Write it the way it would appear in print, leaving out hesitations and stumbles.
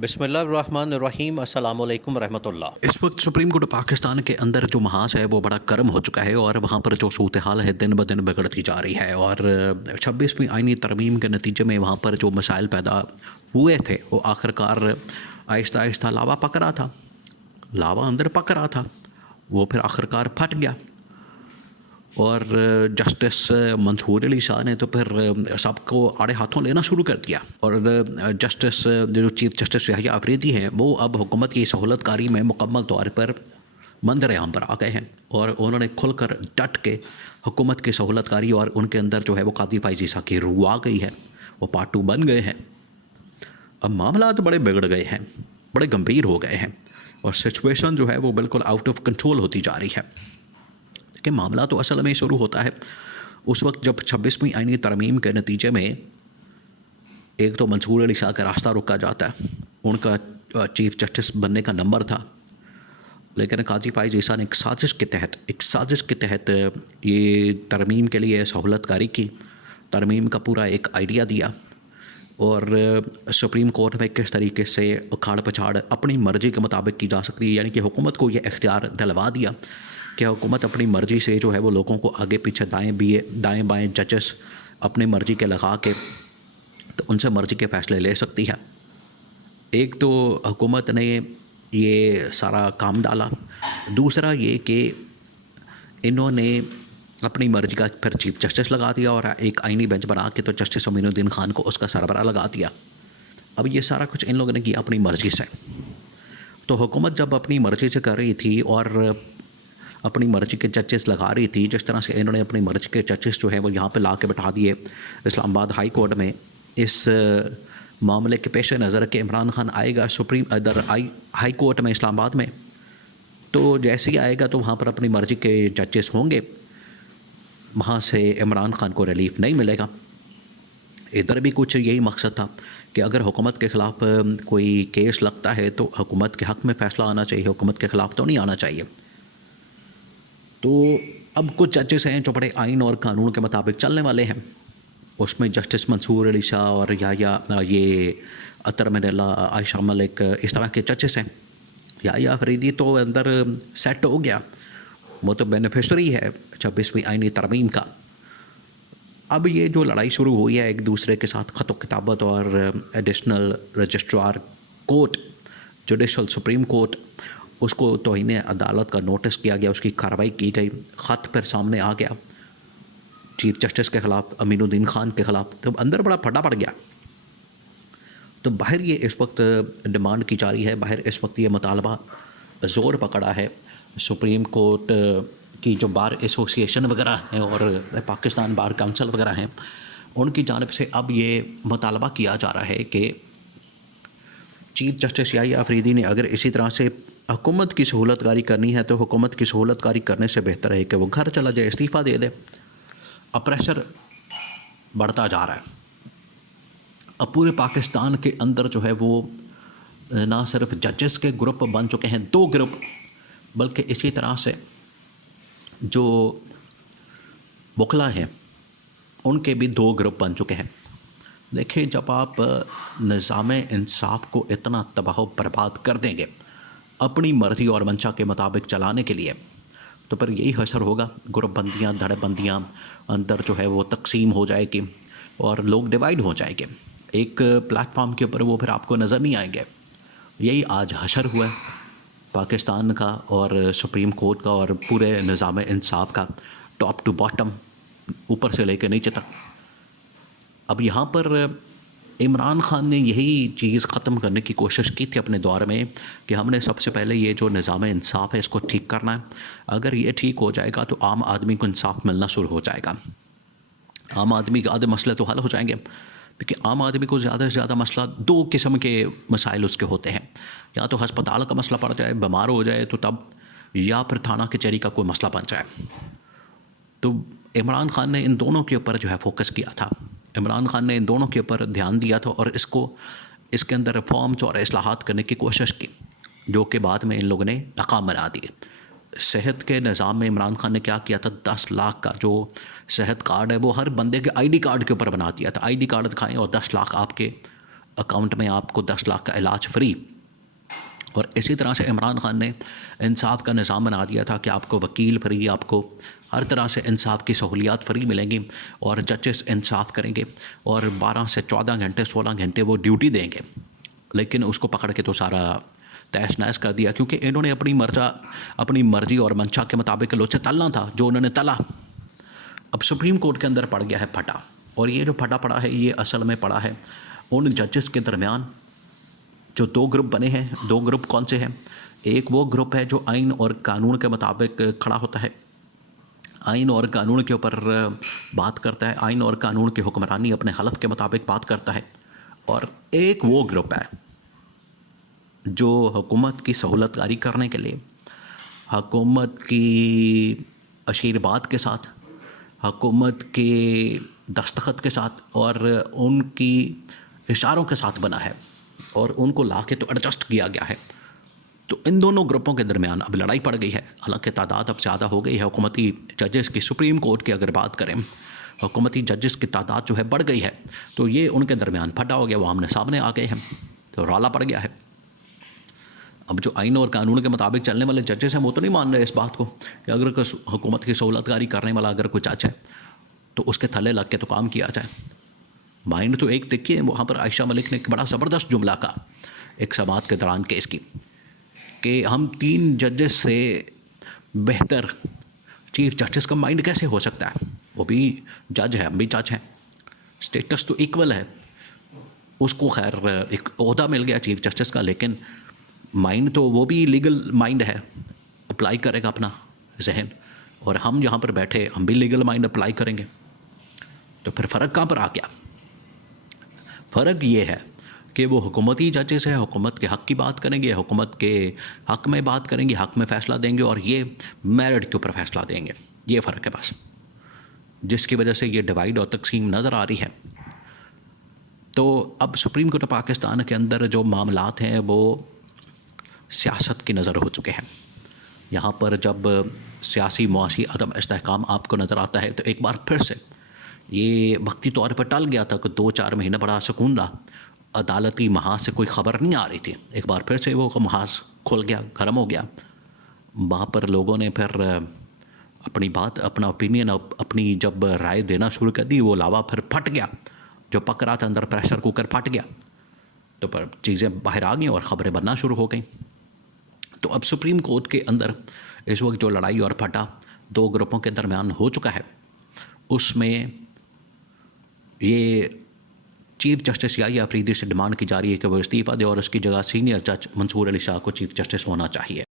बिस्मिल्लाहिर्रहमानिर्रहीम अस्सलामु अलैकुम रहमतुल्लाह। इस वक्त सुप्रीम कोर्ट पाकिस्तान के अंदर जो महाज है वो बड़ा गर्म हो चुका है और वहाँ पर जो सूरत हाल है दिन ब दिन बिगड़ती जा रही है। और 26वीं आईनी तरमीम के नतीजे में वहाँ पर जो मसाइल पैदा हुए थे वो आखिरकार आहिस्ता आहिस्ता लावा पक रहा था, लावा अंदर पक रहा था, वो फिर आखिरकार फट गया। और जस्टिस मंसूर अली शाह ने तो फिर सबको आड़े हाथों लेना शुरू कर दिया। और जस्टिस जो चीफ जस्टिस याहिया अफरीदी हैं वो अब हुकूमत की सहूलतकारी में मुकम्मल तौर पर मंजर आम पर आ गए हैं और उन्होंने खुलकर डट के हुकूमत की सहूलतकारी और उनके अंदर जो है वो कादी फाइज ईसा की रूह आ गई है, वो पार्ट 2 बन गए हैं। अब मामला तो बड़े बिगड़ गए हैं, बड़े गंभीर हो गए हैं और सिचुएशन जो है वो बिल्कुल आउट ऑफ कंट्रोल होती जा रही है। कि मामला तो असल में शुरू होता है उस वक्त जब 26वीं आईनी तरमीम के नतीजे में एक तो मंसूर अली शाह का रास्ता रोका जाता है, उनका चीफ जस्टिस बनने का नंबर था, लेकिन काजी फाइज ईसा ने एक साजिश के तहत ये तरमीम के लिए सहूलतकारी की, तरमीम का पूरा एक आइडिया दिया और सुप्रीम कोर्ट में किस तरीके से उखाड़ पछाड़ अपनी मर्ज़ी के मुताबिक की जा सकती है, यानी कि हुकूमत को ये इख्तियार दिलवा दिया कि हुकूमत अपनी मर्ज़ी से जो है वो लोगों को आगे पीछे दाएं बाएं जजेस अपनी मर्ज़ी के लगा के तो उनसे मर्ज़ी के फ़ैसले ले सकती है। एक तो हुकूमत ने ये सारा काम डाला, दूसरा ये कि इन्होंने अपनी मर्ज़ी का फिर चीफ जस्टिस लगा दिया और एक आईनी बेंच बना के तो जस्टिस अमीनुद्दीन खान को उसका सरबराह लगा दिया। अब ये सारा कुछ इन लोगों ने किया अपनी मर्ज़ी से। तो हुकूमत जब अपनी मर्ज़ी से कर रही थी और अपनी मर्ज़ी के जजेस लगा रही थी, जिस तरह से इन्होंने अपनी मर्ज़ी के जजेस जो है वो यहाँ पे ला के बैठा दिए इस्लामाबाद हाई कोर्ट में, इस मामले के पेश नज़र के इमरान खान आएगा हाई कोर्ट में इस्लामाबाद में, तो जैसे ही आएगा तो वहाँ पर अपनी मर्ज़ी के जजेस होंगे, वहाँ से इमरान खान को रिलीफ नहीं मिलेगा। इधर भी कुछ यही मकसद था कि अगर हुकूमत के ख़िलाफ़ कोई केस लगता है तो हुकूमत के हक़ में फ़ैसला आना चाहिए, हुकूमत के ख़िलाफ़ तो नहीं आना चाहिए। तो अब कुछ जजेस हैं जो बड़े आइन और कानून के मुताबिक चलने वाले हैं, उसमें जस्टिस मंसूर अली शाह और ये अतर मिनल्ला, आयशा मलिक, इस तरह के जजेस हैं। याहिया अफरीदी तो अंदर सेट हो गया, वो तो बेनिफिशरी है 26वीं आईनी तरमीम का। अब ये जो लड़ाई शुरू हुई है एक दूसरे के साथ ख़त किताबत और additional registrar court, judicial supreme court, उसको तौहीन अदालत का नोटिस किया गया, उसकी कार्रवाई की गई, ख़त फिर सामने आ गया चीफ जस्टिस के ख़िलाफ़, अमीनुद्दीन खान के ख़िलाफ़, तो अंदर बड़ा फटा पड़ गया। तो बाहर ये इस वक्त डिमांड की जा रही है, बाहर इस वक्त ये मुतालबा ज़ोर पकड़ा है। सुप्रीम कोर्ट की जो बार एसोसिएशन वगैरह हैं और पाकिस्तान बार काउंसिल वगैरह हैं, उनकी जानिब से अब ये मुतालबा किया जा रहा है कि चीफ जस्टिस याहिया अफरीदी ने अगर इसी तरह से हुकूमत की सहूलतकारी करनी है तो हुकूमत की सहूलतकारी करने से बेहतर है कि वो घर चला जाए, इस्तीफ़ा दे दे। अब प्रेशर बढ़ता जा रहा है। अब पूरे पाकिस्तान के अंदर जो है वो ना सिर्फ जजेस के ग्रुप बन चुके हैं, 2 ग्रुप, बल्कि इसी तरह से जो वकला हैं उनके भी 2 ग्रुप बन चुके हैं। देखिए, जब आप निज़ाम इंसाफ को इतना तबाह बर्बाद कर देंगे अपनी मर्ज़ी और मंशा के मुताबिक चलाने के लिए, तो फिर यही हशर होगा, ग्रुपबंदियाँ, धड़ेबंदियाँ अंदर जो है वो तकसीम हो जाएगी और लोग डिवाइड हो जाएंगे। एक प्लेटफॉर्म के ऊपर वो फिर आपको नज़र नहीं आएंगे। यही आज हशर हुआ है पाकिस्तान का और सुप्रीम कोर्ट का और पूरे निज़ाम इंसाफ का, टॉप टू बॉटम, ऊपर से लेकर नीचे तक। अब यहाँ पर इमरान खान ने यही चीज़ ख़त्म करने की कोशिश की थी अपने दौर में कि हमने सबसे पहले ये जो निज़ाम इंसाफ है इसको ठीक करना है। अगर ये ठीक हो जाएगा तो आम आदमी को इंसाफ मिलना शुरू हो जाएगा, आम आदमी के आधे मसले तो हल हो जाएंगे। क्योंकि आम आदमी को ज़्यादा से ज़्यादा मसला 2 किस्म के मसाइल उसके होते हैं, या तो हस्पताल का मसला पड़ जाए, बीमार हो जाए तो तब, या फिर थाना कचहरी का कोई मसला बन जाए। तो इमरान खान ने इन दोनों के ऊपर जो है फोकस किया था, इमरान खान ने इन दोनों के ऊपर ध्यान दिया था और इसके अंदर रिफॉर्म्स और इस्लाहात करने की कोशिश की, जो कि बाद में इन लोगों ने नाकाम बना दिए। सेहत के निज़ाम में इमरान खान ने क्या किया था, 10 लाख का जो सेहत कार्ड है वो हर बंदे के आईडी कार्ड के ऊपर बना दिया था। आईडी कार्ड दिखाएं और 10 लाख आपके अकाउंट में आपको 10 लाख का इलाज फ्री। और इसी तरह से इमरान खान ने इंसाफ का निज़ाम बना दिया था कि आपको वकील फ्री, आपको हर तरह से इंसाफ की सहूलियात फ्री मिलेंगी और जजेस इंसाफ करेंगे और 12 से 14 घंटे 16 घंटे वो ड्यूटी देंगे। लेकिन उसको पकड़ के तो सारा तहस नहस कर दिया, क्योंकि इन्होंने अपनी मर्जी और मंशा के मुताबिक लोचे तलना था जो उन्होंने तला। अब सुप्रीम कोर्ट के अंदर पड़ गया है फटा, और ये जो फटा पड़ा है ये असल में पड़ा है उन जजेस के दरमियान जो 2 ग्रुप बने हैं। 2 ग्रुप कौन से हैं? एक वो ग्रुप है जो आइन और कानून के मुताबिक खड़ा होता है, आइन और कानून के ऊपर बात करता है, आइन और कानून की हुक्मरानी अपने हलफ के मुताबिक बात करता है। और एक वो ग्रुप है जो हुकूमत की सहूलतकारी करने के लिए, हुकूमत की आशीर्वाद के साथ, हुकूमत के दस्तखत के साथ और उनकी इशारों के साथ बना है और उनको ला के तो एडजस्ट किया गया है। तो इन दोनों ग्रुपों के दरमियान अब लड़ाई पड़ गई है। हालांकि तादाद अब ज़्यादा हो गई है हुकूमती जजेस की। सुप्रीम कोर्ट की अगर बात करें, हुकूमती जजेस की तादाद जो है बढ़ गई है, तो ये उनके दरमियान फटा हो गया, वो आमने सामने आ गए हैं, तो रौला पड़ गया है। अब जो आइन और कानून के मुताबिक चलने वाले जजेस हैं वो तो नहीं मान रहे इस बात को कि अगर कोई हुकूमत की सहूलतकारी करने वाला अगर कोई जज है तो उसके थल्ले लग के तो काम किया जाए। माइंड तो एक देखिए, वहाँ पर आयशा मलिक ने एक बड़ा ज़बरदस्त जुमला कहा एक समाअत के दौरान केस की, कि हम 3 जजेस से बेहतर चीफ जस्टिस का माइंड कैसे हो सकता है? वो भी जज है, हम भी जज हैं, स्टेटस तो इक्वल है। उसको खैर एक ओहदा मिल गया चीफ जस्टिस का, लेकिन माइंड तो वो भी लीगल माइंड है, अप्लाई करेगा अपना जहन, और हम यहाँ पर बैठे हम भी लीगल माइंड अप्लाई करेंगे। तो फिर फ़र्क कहाँ पर आ गया? फ़र्क ये है कि वो हुकूमती जजेस है, हुकूमत के हक़ की बात करेंगे, हुकूमत के हक़ में बात करेंगे, हक़ में फ़ैसला देंगे, और ये मेरिट के ऊपर फ़ैसला देंगे। ये फ़र्क है बस, जिसकी वजह से ये डिवाइड और तकसीम नज़र आ रही है। तो अब सुप्रीम कोर्ट ऑफ पाकिस्तान के अंदर जो मामलात हैं वो सियासत की नज़र हो चुके हैं। यहाँ पर जब सियासी मुआशी अदम इस्तेहकाम आपको नज़र आता है तो एक बार फिर से ये वक्ती तौर पर टल गया था कि 2-4 महीने बड़ा सुकून रहा, अदालती महाज से कोई ख़बर नहीं आ रही थी। एक बार फिर से वो महाज खुल गया, गर्म हो गया। वहाँ पर लोगों ने फिर अपनी बात, अपना ओपिनियन, अपनी जब राय देना शुरू कर दी, वो लावा फिर फट गया, जो पक रहा था अंदर प्रेशर कुकर फट गया, तो पर चीज़ें बाहर आ गई और ख़बरें बनना शुरू हो गई। तो अब सुप्रीम कोर्ट के अंदर इस वक्त जो लड़ाई और फटा 2 ग्रुपों के दरमियान हो चुका है, उसमें ये चीफ जस्टिस याहिया अफरीदी से डिमांड की जा रही है कि वो इस्तीफ़ा दे और उसकी जगह सीनियर जज मंसूर अली शाह को चीफ जस्टिस होना चाहिए।